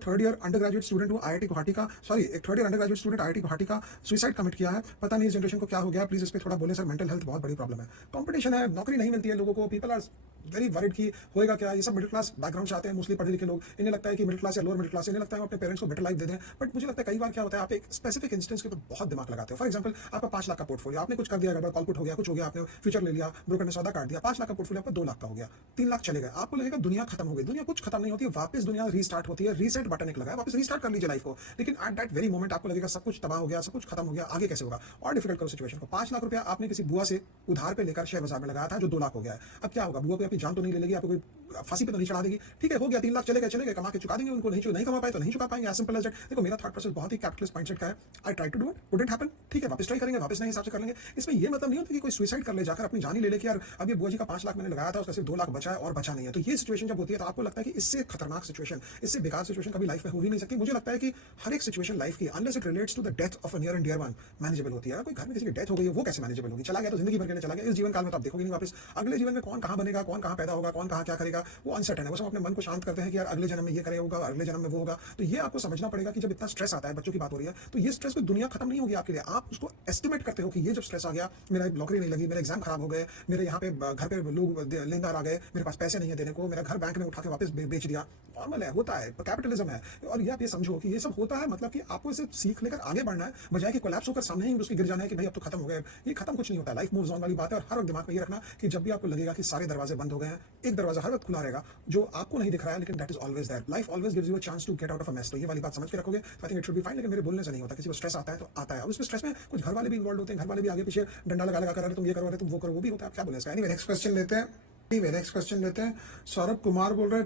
Third year under graduate student हूँ IIT Guwahati का, sorry एक third year under graduate student IIT Guwahati का suicide commit किया है। पता नहीं इस जनरेशन को क्या हो गया, प्लीज इस पे थोड़ा बोले सर। मेंटल हेल्थ बहुत बड़ी प्रॉब्लम है, कंपटीशन है, नौकरी नहीं मिलती है लोगों को, पीपल आर वेरी वरिड की होएगा क्या। ये सब मिडिल क्लास बैकग्राउंड से आते हैं, मोस्टली पढ़े लिखे लोग, इन्हें लगता है कि मिडिल क्लास या लोअर मिडिल क्लास, इन्हें लगता है अपने पेरेंट्स को बेटर लाइफ दे दें। बट मुझे लगता है कई बार क्या होता है, आप एक स्पेसिफिक इंस्टेंस के ऊपर बहुत दिमाग लगाते हो। फॉर एग्जाम्पल आपका 5 लाख का पोर्टफोलियो, आपने कुछ कर दिया, गड़बड़ कॉलपुट हो गया, कुछ हो गया, आपने फ्यूचर ले लिया, ब्रोकर ने सौदा काट दिया, 5 लाख का पोर्टफोलियो आपका 2 लाख का हो गया, 3 लाख चले गए, आपको लगेगा दुनिया खत्म हो गई। दुनिया कुछ खत्म नहीं होती है, वापस दुनिया रीस्टार्ट होती है। रीसेट बटन एक लगा है, वापस रीस्टार्ट कर लीजिए लाइफ को। लेकिन एट दैट वेरी मोमेंट आपको लगेगा सब कुछ तबाह हो गया, सब कुछ खत्म हो गया, आगे कैसे होगा। और डिफिकल्ट करो सिचुएशन को। 5 लाख रुपया आपने किसी बुआ से उधार पे लेकर शेयर बाजार में लगाया था जो 2 लाख हो गया है। अब क्या होगा, बुआ को आपकी जान तो नहीं ले लेगी, आपको कोई फांसी पे तो नहीं चढ़ा देगी। ठीक है, हो गया, 3 लाख चले गए, कमा के चुका देंगे उनको, नहीं कमा पाए तो नहीं चुका पाएंगे, एज सिंपल एज दैट। देखो मेरा थॉट प्रोसेस बहुत ही कैपिटलिस्ट माइंडसेट का है। I try to do it, wouldn't happen, ठीक है, वापस ट्राई करेंगे, वापस नए हिसाब से कर लेंगे। इसमें ये मतलब नहीं होता कि कोई सुसाइड कर ले जाकर अपनी जान ही ले ले कि यार अब ये बुआ जी का 5 लाख मैंने लगाया था, उसका सिर्फ 2 लाख बचा है और बचा नहीं है। तो ये सिचुएशन जब होती है तो आपको लगता है कि इससे खतरनाक सिचुएशन, इससे बेकार सिचुएशन कभी लाइफ में हो ही नहीं सकती। मुझे लगता है कि हर एक सिचुएशन लाइफ की, unless it relates to the death of a near and dear one, manageable होती है। कोई घर में किसी की डेथ हो गई है, वो कैसे मैनेजेबल होगी। चला गया तो जिंदगी भर के लिए चला गया, इस जीवन काल में तो आप देखोगे नहीं वापस। अगले जीवन में कौन कहां बनेगा, कौन कहां पैदा होगा, कौन कहां क्या करेगा, वो अनसर्टेन है। वो सब अपने मन को शांत करते हैं कि यार अगले जन्म में ये करे होगा, अगले जन्म में वो होगा। तो ये आपको समझना पड़ेगा कि जब इतना स्ट्रेस आता है, बच्चों की बात हो रही है, तो ये स्ट्रेस कोई दुनिया खत्म नहीं होगी आपके लिए। आप उसको एस्टिमेट करते हो कि ये जब स्ट्रेस आ गया, मेरा नौकरी नहीं लगी, मेरे एग्जाम खराब हो गए, मेरे यहाँ पे घर पे लोग लेनदार आ गए, मेरे पास पैसे नहीं है देने को, मेरा घर बैंक ने उठा के वापस बेच दिया। नॉर्मल है, होता है, कैपिटलिज्म है। और ये आप ये समझो कि ये सब होता है, मतलब कि आपको इसे सीख लेकर आगे बढ़ना है, बजाय कि कोलैप्स होकर सामने ही उसके गिर जाना है कि भाई अब तो खत्म हो गए। ये खत्म कुछ नहीं होता, लाइफ मूव्स ऑन वाली बात है। और हर वक्त दिमाग में ये रखना कि जब भी आपको लगेगा कि सारे दरवाजे बंद हो गए हैं, एक दरवाजा हर वक्त खुला रहेगा जो आपको नहीं दिख रहा है, लेकिन that is always there. Life always gives you a chance to get out of a mess. तो ये वाली बात समझ के रखोगे तो I think it should be fine. लेकिन मेरे बोलने से नहीं होता, किसी को स्ट्रेस आता है तो आता है। और उसमें स्ट्रेस में कुछ घर वाले भी इन्वॉल्व होते हैं, घर वाले भी आगे पीछे डंडा लगा लगा कर रहे तुम ये करो, तुम वो करो, वो भी होता है। आप क्या बोले इसका। एनीवे नेक्स्ट क्वेश्चन लेते हैं। सौरभ कुमार बोल रहे हैं